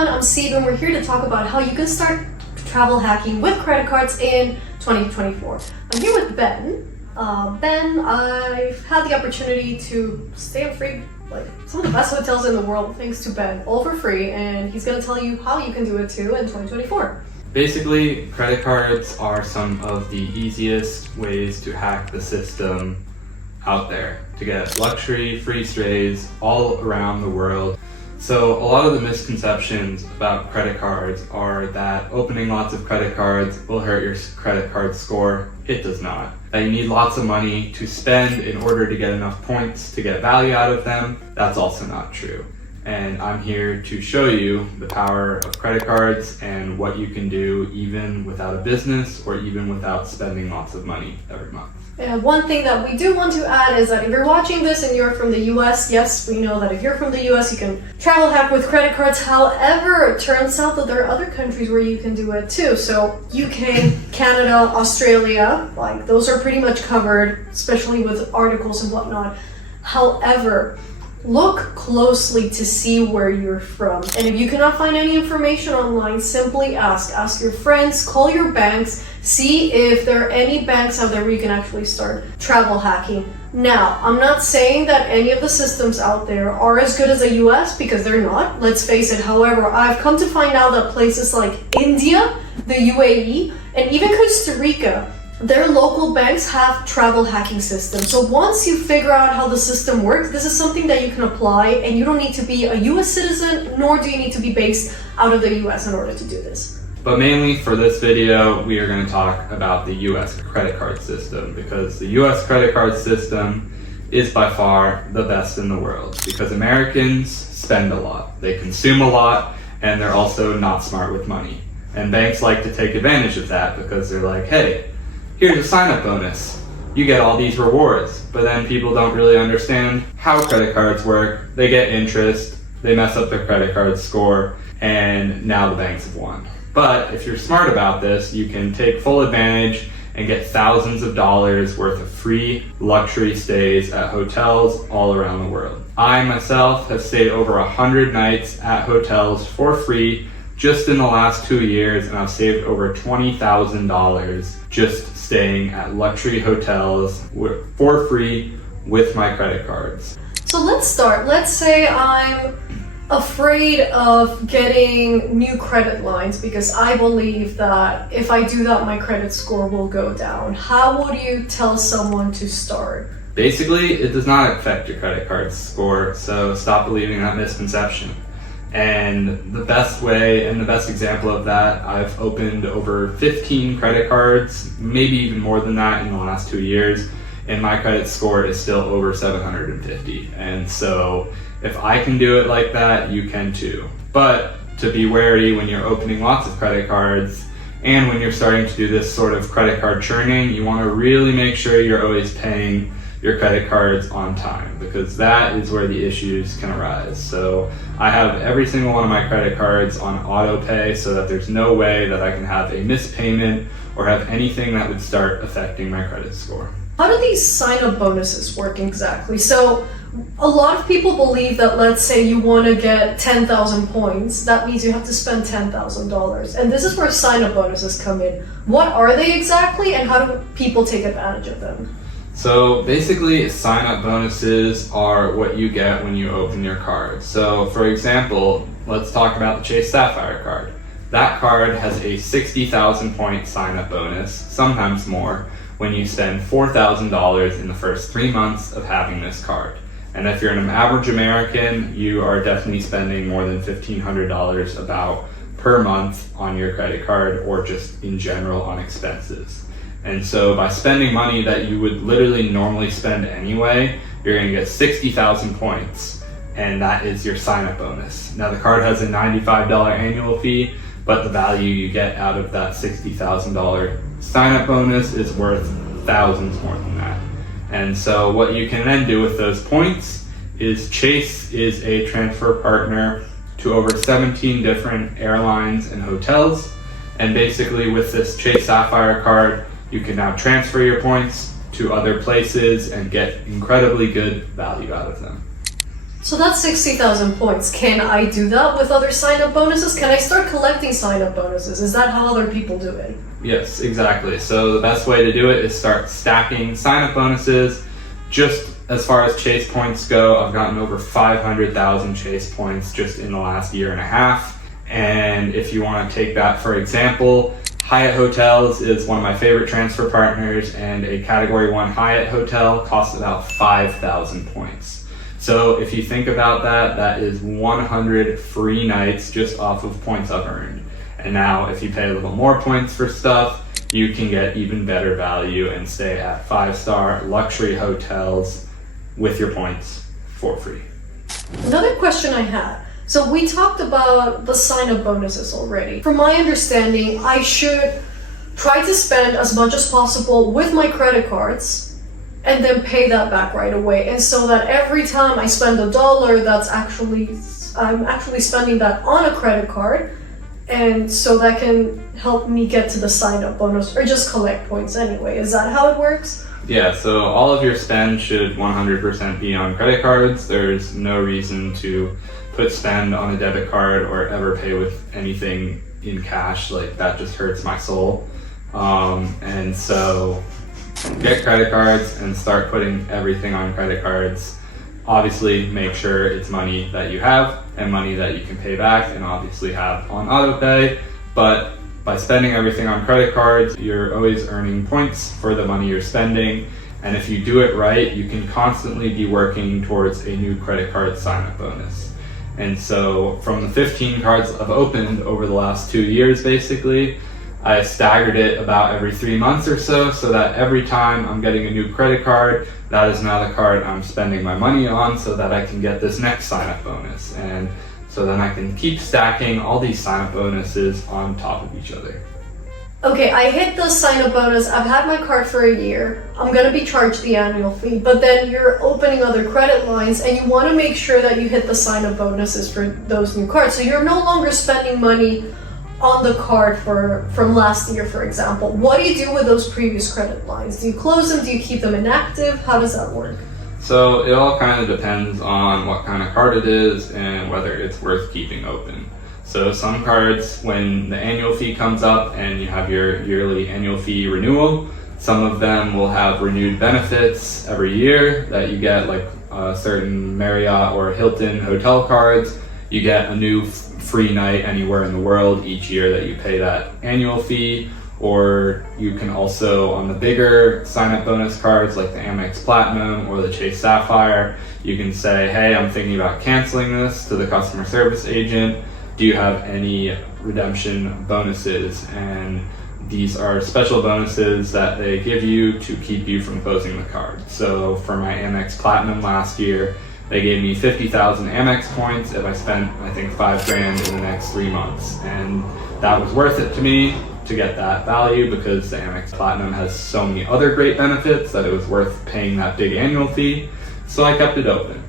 everyone, I'm Steve and we're here to talk about how you can start travel hacking with credit cards in 2024. I'm here with Ben. I've had the opportunity to stay on free, some of the best hotels in the world thanks to Ben, all for free, and he's going to tell you how you can do it too in 2024. Basically, credit cards are some of the easiest ways to hack the system out there, to get luxury free stays all around the world. So a lot of the misconceptions about credit cards are that opening lots of credit cards will hurt your credit card score. It does not. That you need lots of money to spend in order to get enough points to get value out of them. That's also not true. And I'm here to show you the power of credit cards and what you can do even without a business or even without spending lots of money every month. And one thing that we do want to add is that if you're watching this and you're from the US, yes, we know that if you're from the US, you can travel hack with credit cards. However, it turns out that there are other countries where you can do it too. So UK, Canada, Australia, those are pretty much covered, especially with articles and whatnot. However, look closely to see where you're from. And if you cannot find any information online, simply ask your friends, call your banks, see if there are any banks out there where you can actually start travel hacking. Now, I'm not saying that any of the systems out there are as good as the US, because they're not, let's face it. However, I've come to find out that places like India, the UAE, and even Costa Rica, their local banks have travel hacking systems. So once you figure out how the system works, this is something that you can apply, and you don't need to be a US citizen, nor do you need to be based out of the US in order to do this. But mainly for this video, we are going to talk about the US credit card system, because the US credit card system is by far the best in the world, because Americans spend a lot, they consume a lot, and they're also not smart with money. And banks like to take advantage of that because they're like, hey, here's a sign-up bonus. You get all these rewards. But then people don't really understand how credit cards work. They get interest, they mess up their credit card score, and now the banks have won. But if you're smart about this, you can take full advantage and get thousands of dollars worth of free luxury stays at hotels all around the world. I myself have stayed over 100 nights at hotels for free just in the last 2 years, and I've saved over $20,000 just staying at luxury hotels for free with my credit cards. So let's start. Let's say I'm afraid of getting new credit lines because I believe that if I do that, my credit score will go down. How would you tell someone to start? Basically, it does not affect your credit card score, so stop believing that misconception. And the best way and the best example of that, I've opened over 15 credit cards, maybe even more than that in the last 2 years, and my credit score is still over 750. And so if I can do it like that, you can too. But to be wary when you're opening lots of credit cards and when you're starting to do this sort of credit card churning, you want to really make sure you're always paying your credit cards on time, because that is where the issues can arise. So I have every single one of my credit cards on auto pay so that there's no way that I can have a missed payment or have anything that would start affecting my credit score. How do these sign-up bonuses work exactly? So a lot of people believe that, let's say you want to get 10,000 points, that means you have to spend $10,000. And this is where sign-up bonuses come in. What are they exactly, and how do people take advantage of them? So basically, sign-up bonuses are what you get when you open your card. So for example, let's talk about the Chase Sapphire card. That card has a 60,000 point sign-up bonus, sometimes more, when you spend $4,000 in the first 3 months of having this card. And if you're an average American, you are definitely spending more than $1,500 about per month on your credit card, or just in general on expenses. And so by spending money that you would literally normally spend anyway, you're going to get 60,000 points, and that is your sign-up bonus. Now the card has a $95 annual fee, but the value you get out of that $60,000 sign-up bonus is worth thousands more than that. And so what you can then do with those points is Chase is a transfer partner to over 17 different airlines and hotels. And basically with this Chase Sapphire card, you can now transfer your points to other places and get incredibly good value out of them. So that's 60,000 points. Can I do that with other sign-up bonuses? Can I start collecting sign-up bonuses? Is that how other people do it? Yes, exactly. So the best way to do it is start stacking sign-up bonuses. Just as far as chase points go, I've gotten over 500,000 chase points just in the last year and a half. And if you want to take that for example, Hyatt Hotels is one of my favorite transfer partners, and a Category 1 Hyatt hotel costs about 5,000 points. So if you think about that, that is 100 free nights just off of points I've earned. And now if you pay a little more points for stuff, you can get even better value and stay at 5-star luxury hotels with your points for free. Another question I had. So we talked about the sign-up bonuses already. From my understanding, I should try to spend as much as possible with my credit cards and then pay that back right away. And so that every time I spend $1, I'm actually spending that on a credit card. And so that can help me get to the sign-up bonus or just collect points anyway. Is that how it works? Yeah, so all of your spend should 100% be on credit cards. There's no reason to put spend on a debit card or ever pay with anything in cash. Like, that just hurts my soul. And so get credit cards and start putting everything on credit cards. Obviously, make sure it's money that you have and money that you can pay back and obviously have on auto pay. But by spending everything on credit cards, you're always earning points for the money you're spending. And if you do it right, you can constantly be working towards a new credit card sign-up bonus. And so from the 15 cards I've opened over the last 2 years, basically, I staggered it about every 3 months or so that every time I'm getting a new credit card, that is now the card I'm spending my money on so that I can get this next sign-up bonus. And so then I can keep stacking all these sign-up bonuses on top of each other. Okay, I hit the sign-up bonus. I've had my card for a year. I'm going to be charged the annual fee, but then you're opening other credit lines and you want to make sure that you hit the sign-up bonuses for those new cards. So you're no longer spending money on the card from last year, for example. What do you do with those previous credit lines? Do you close them? Do you keep them inactive? How does that work? So it all kind of depends on what kind of card it is and whether it's worth keeping open. So some cards, when the annual fee comes up and you have your yearly annual fee renewal, some of them will have renewed benefits every year that you get, like certain Marriott or Hilton hotel cards. You get a new free night anywhere in the world each year that you pay that annual fee. Or you can also, on the bigger sign-up bonus cards like the Amex Platinum or the Chase Sapphire, you can say, hey, I'm thinking about canceling this to the customer service agent. Do you have any redemption bonuses? And these are special bonuses that they give you to keep you from closing the card. So for my Amex Platinum last year, they gave me 50,000 Amex points if I spent, I think, $5,000 in the next 3 months. And that was worth it to me to get that value because the Amex Platinum has so many other great benefits that it was worth paying that big annual fee. So I kept it open.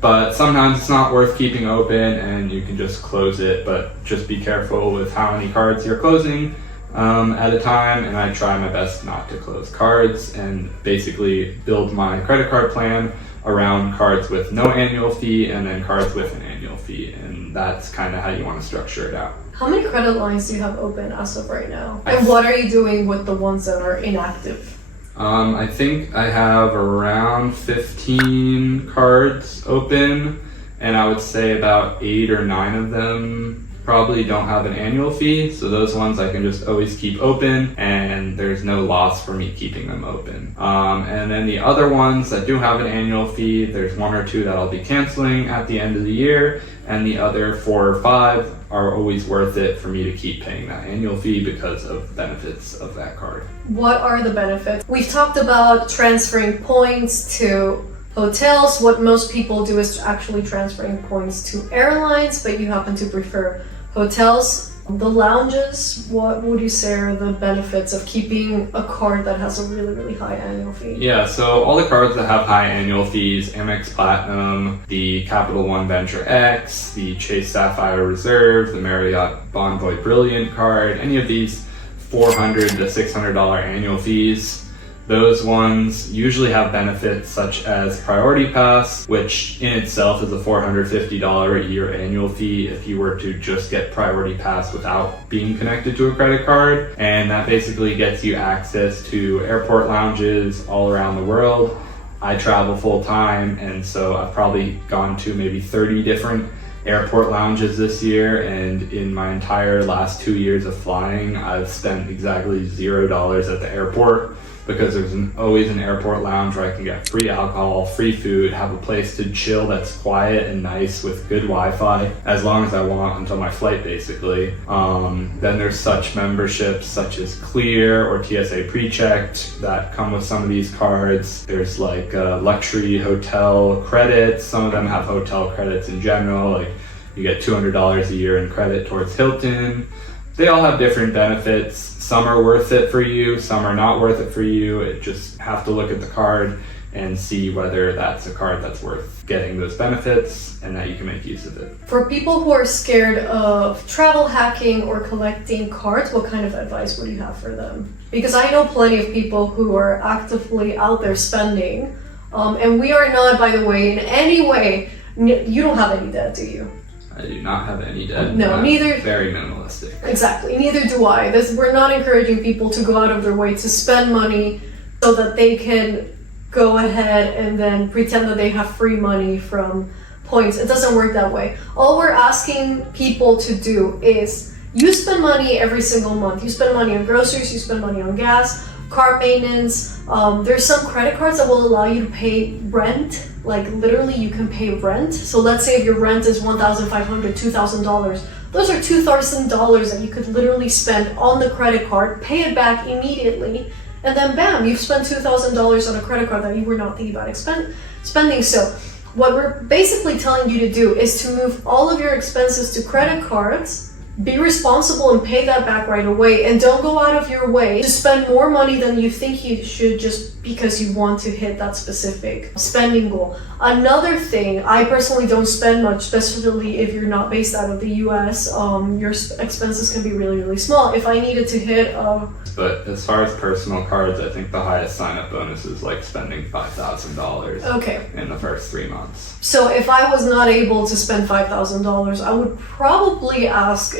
But sometimes it's not worth keeping open and you can just close it, but just be careful with how many cards you're closing at a time. And I try my best not to close cards and basically build my credit card plan around cards with no annual fee and then cards with an annual fee. And that's kind of how you want to structure it out. How many credit lines do you have open as of right now? And what are you doing with the ones that are inactive? I think I have around 15 cards open, and I would say about 8 or 9 of them probably don't have an annual fee. So those ones I can just always keep open and there's no loss for me keeping them open. And then the other ones that do have an annual fee, there's 1 or 2 that I'll be canceling at the end of the year, and the other 4 or 5 are always worth it for me to keep paying that annual fee because of benefits of that card. What are the benefits? We've talked about transferring points to hotels. What most people do is actually transferring points to airlines, but you happen to prefer hotels. The lounges, what would you say are the benefits of keeping a card that has a really, really high annual fee? Yeah, so all the cards that have high annual fees, Amex Platinum, the Capital One Venture X, the Chase Sapphire Reserve, the Marriott Bonvoy Brilliant card, any of these $400 to $600 annual fees, Those ones usually have benefits such as Priority Pass, which in itself is a $450 a year annual fee if you were to just get Priority Pass without being connected to a credit card. And that basically gets you access to airport lounges all around the world. I travel full time, and so I've probably gone to maybe 30 different airport lounges this year, and in my entire last 2 years of flying, I've spent exactly $0 at the airport, because there's always an airport lounge where I can get free alcohol, free food, have a place to chill that's quiet and nice with good Wi-Fi as long as I want until my flight, basically. Then there's such memberships such as Clear or TSA PreChecked that come with some of these cards. There's like luxury hotel credits. Some of them have hotel credits in general, like you get $200 a year in credit towards Hilton. They all have different benefits. Some are worth it for you, some are not worth it for you. It just have to look at the card and see whether that's a card that's worth getting those benefits and that you can make use of it. For people who are scared of travel hacking or collecting cards, what kind of advice would you have for them? Because I know plenty of people who are actively out there spending, and we are not, by the way, in any way, you don't have any debt, do you? I do not have any debt. No, neither. Very minimalistic. Exactly, neither do I. We're not encouraging people to go out of their way to spend money so that they can go ahead and then pretend that they have free money from points. It doesn't work that way. All we're asking people to do is you spend money every single month. You spend money on groceries, you spend money on gas, car maintenance. There's some credit cards that will allow you to pay rent. Like literally you can pay rent. So let's say if your rent is $1,500, $2,000, those are $2,000 that you could literally spend on the credit card, pay it back immediately, and then bam, you've spent $2,000 on a credit card that you were not thinking about spending. So what we're basically telling you to do is to move all of your expenses to credit cards, be responsible and pay that back right away, and don't go out of your way to spend more money than you think you should just because you want to hit that specific spending goal. Another thing, I personally don't spend much, especially if you're not based out of the US. Your expenses can be really, really small. If I needed to hit But as far as personal cards, I think the highest sign-up bonus is like spending $5,000 in the first 3 months. So if I was not able to spend $5,000, I would probably ask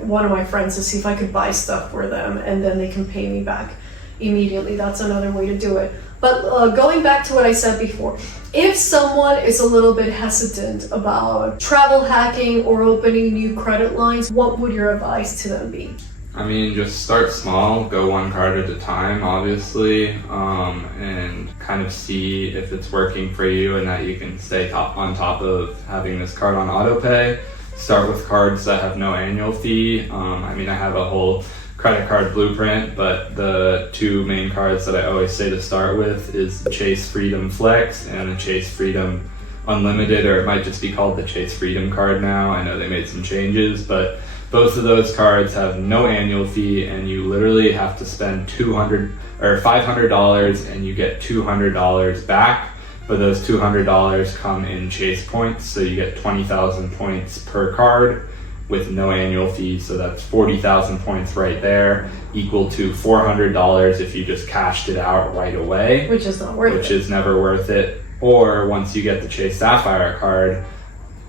one of my friends to see if I could buy stuff for them, and then they can pay me back immediately. That's another way to do it. But going back to what I said before, if someone is a little bit hesitant about travel hacking or opening new credit lines, what would your advice to them be? I mean, just start small, go one card at a time, obviously, and kind of see if it's working for you and that you can stay on top of having this card on autopay. Start with cards that have no annual fee. I mean, I have a whole credit card blueprint, but the two main cards that I always say to start with is the Chase Freedom Flex and the Chase Freedom Unlimited, or it might just be called the Chase Freedom card now. I know they made some changes, but both of those cards have no annual fee, and you literally have to spend $500 and you get $200 back. But those $200 come in Chase points, so you get 20,000 points per card with no annual fee. So that's 40,000 points right there, equal to $400 if you just cashed it out right away. Which is not worth it. Which is never worth it. Or once you get the Chase Sapphire card,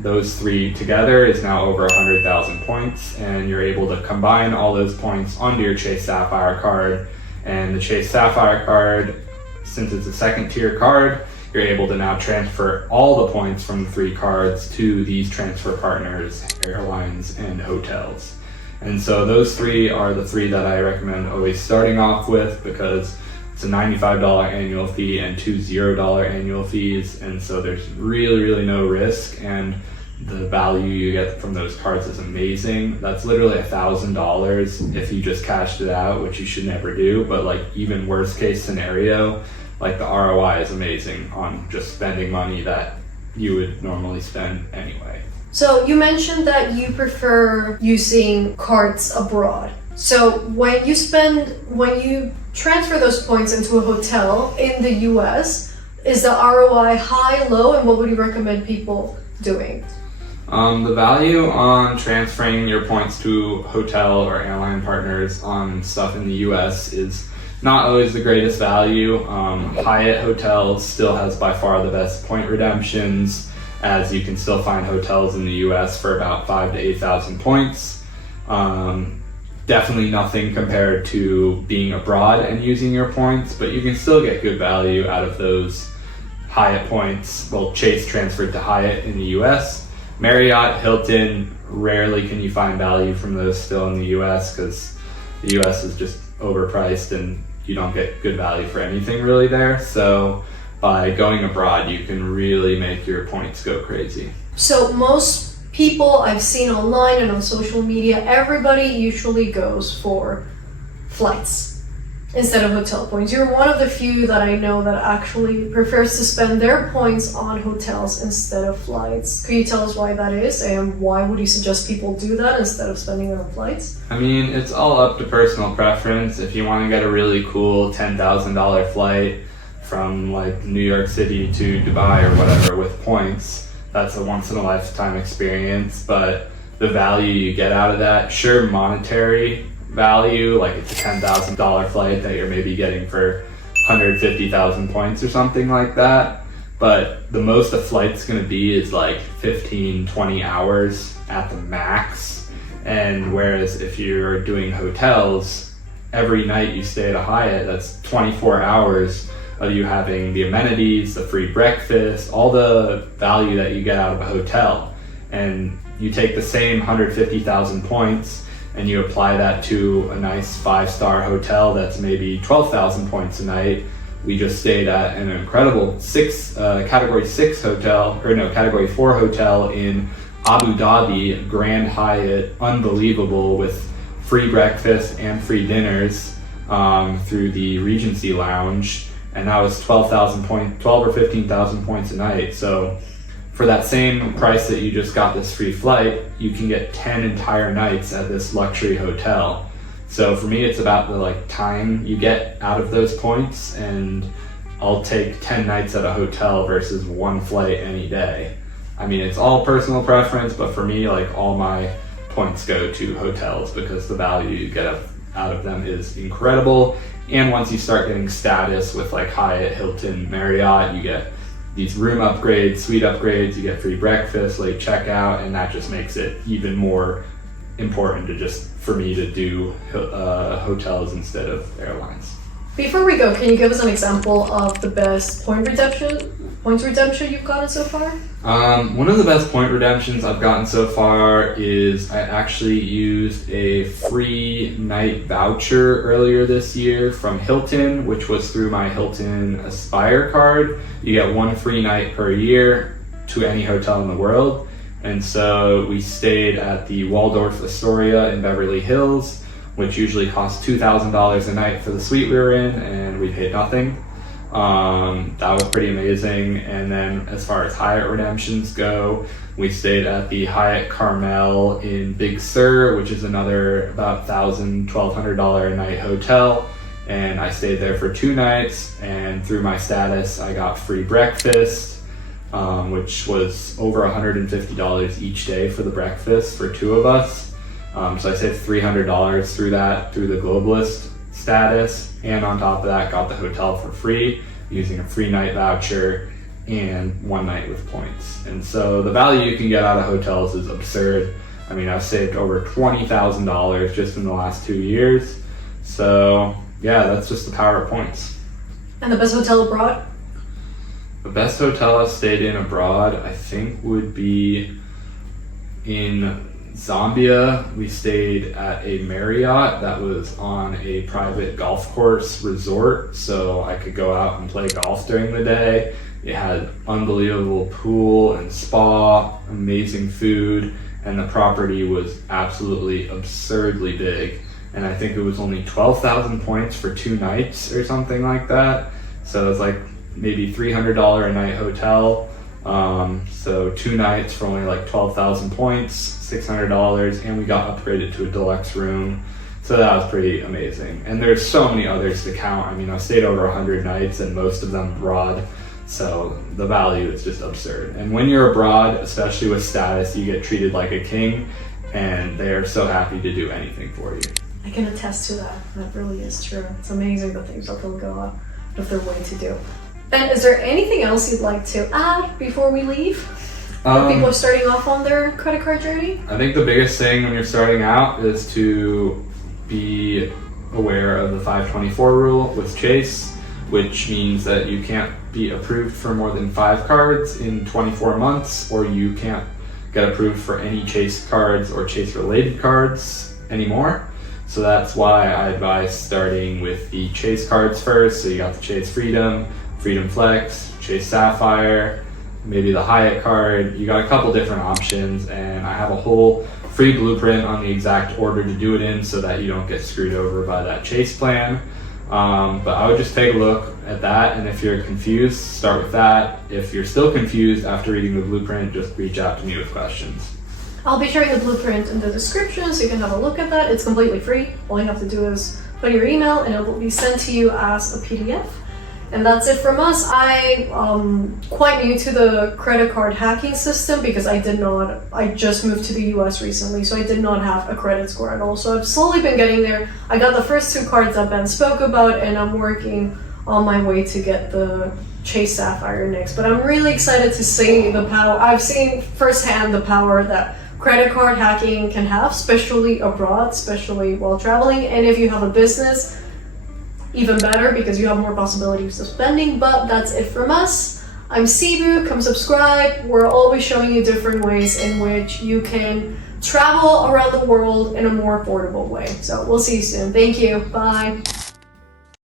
those three together is now over 100,000 points, and you're able to combine all those points onto your Chase Sapphire card. And the Chase Sapphire card, since it's a second tier card, you're able to now transfer all the points from the three cards to these transfer partners, airlines, and hotels. And so those three are the three that I recommend always starting off with, because it's a $95 annual fee and two $0 annual fees. And so there's really, really no risk. And the value you get from those cards is amazing. That's literally $1,000 if you just cashed it out, which you should never do. But like even worst case scenario, like the ROI is amazing on just spending money that you would normally spend anyway. So you mentioned that you prefer using cards abroad. So when you transfer those points into a hotel in the US, is the ROI high, low, and what would you recommend people doing? The value on transferring your points to hotel or airline partners on stuff in the US is not always the greatest value. Hyatt hotels still has by far the best point redemptions, as you can still find hotels in the US for about 5,000 to 8,000 points. Definitely nothing compared to being abroad and using your points, but you can still get good value out of those Hyatt points. Well, Chase transferred to Hyatt in the US. Marriott, Hilton, rarely can you find value from those still in the US, because the US is just overpriced and you don't get good value for anything really there. So by going abroad, you can really make your points go crazy. So most people I've seen online and on social media, everybody usually goes for flights instead of hotel points. You're one of the few that I know that actually prefers to spend their points on hotels instead of flights. Could you tell us why that is, and why would you suggest people do that instead of spending it on flights? I mean, it's all up to personal preference. If you want to get a really cool $10,000 flight from like New York City to Dubai or whatever with points, that's a once in a lifetime experience. But the value you get out of that, sure, monetary value, like it's a $10,000 flight that you're maybe getting for 150,000 points or something like that. But the most a flight's gonna be is like 15, 20 hours at the max. And whereas if you're doing hotels, every night you stay at a Hyatt, that's 24 hours of you having the amenities, the free breakfast, all the value that you get out of a hotel. And you take the same 150,000 points and you apply that to a nice 5-star hotel that's maybe 12,000 points a night. We just stayed at an incredible category 6 hotel, or no, category 4 hotel in Abu Dhabi, Grand Hyatt, unbelievable, with free breakfast and free dinners through the Regency Lounge. And that was 12 or 15,000 points a night. So for that same price that you just got this free flight, you can get 10 entire nights at this luxury hotel. So for me, it's about the like time you get out of those points, and I'll take 10 nights at a hotel versus one flight any day. I mean, it's all personal preference, but for me, like all my points go to hotels because the value you get out of them is incredible. And once you start getting status with like Hyatt, Hilton, Marriott, you get these room upgrades, suite upgrades, you get free breakfast, late checkout, and that just makes it even more important for me to do hotels instead of airlines. Before we go, can you give us an example of the best points redemption you've gotten so far? One of the best point redemptions I've gotten so far is I actually used a free night voucher earlier this year from Hilton, which was through my Hilton Aspire card. You get one free night per year to any hotel in the world. And so we stayed at the Waldorf Astoria in Beverly Hills, which usually costs $2,000 a night for the suite we were in, and we paid nothing. That was pretty amazing. And then as far as Hyatt redemptions go, we stayed at the Hyatt Carmel in Big Sur, which is another about $1,000, $1,200 a night hotel. And I stayed there for 2 nights, and through my status, I got free breakfast, which was over $150 each day for the breakfast for 2 of us. So I saved $300 through the Globalist status, and on top of that got the hotel for free using a free night voucher and 1 night with points. And so the value you can get out of hotels is absurd. I mean, I've saved over $20,000 just in the last 2 years. So yeah, that's just the power of points. And the best hotel abroad? The best hotel I've stayed in abroad, I think, would be in Zambia. We stayed at a Marriott that was on a private golf course resort, so I could go out and play golf during the day. It had unbelievable pool and spa, amazing food, and the property was absolutely absurdly big. And I think it was only 12,000 points for 2 nights or something like that. So it was like maybe $300 a night hotel. So 2 nights for only like 12,000 points, $600, and we got upgraded to a deluxe room. So that was pretty amazing. And there's so many others to count. I mean, I stayed over 100 nights and most of them abroad. So the value is just absurd. And when you're abroad, especially with status, you get treated like a king, and they're so happy to do anything for you. I can attest to that. That really is true. It's amazing the things that they'll go out of their way to do. Ben, is there anything else you'd like to add before we leave? When people are starting off on their credit card journey? I think the biggest thing when you're starting out is to be aware of the 524 rule with Chase, which means that you can't be approved for more than 5 cards in 24 months, or you can't get approved for any Chase cards or Chase related cards anymore. So that's why I advise starting with the Chase cards first. So you got the Chase Freedom, Freedom Flex, Chase Sapphire, maybe the Hyatt card. You got a couple different options, and I have a whole free blueprint on the exact order to do it in so that you don't get screwed over by that Chase plan. But I would just take a look at that, and if you're confused, start with that. If you're still confused after reading the blueprint, just reach out to me with questions. I'll be sharing the blueprint in the description so you can have a look at that. It's completely free. All you have to do is put your email and it will be sent to you as a PDF. And that's it from us. I'm quite new to the credit card hacking system because I just moved to the US recently, so I did not have a credit score at all. So I've slowly been getting there. I got the first 2 cards that Ben spoke about, and I'm working on my way to get the Chase Sapphire next. But I'm really excited to see the power. I've seen firsthand the power that credit card hacking can have, especially abroad, especially while traveling. And if you have a business, even better because you have more possibilities of spending. But that's it from us. I'm Cebu. Come subscribe. We're always showing you different ways in which you can travel around the world in a more affordable way. So we'll see you soon. Thank you. Bye.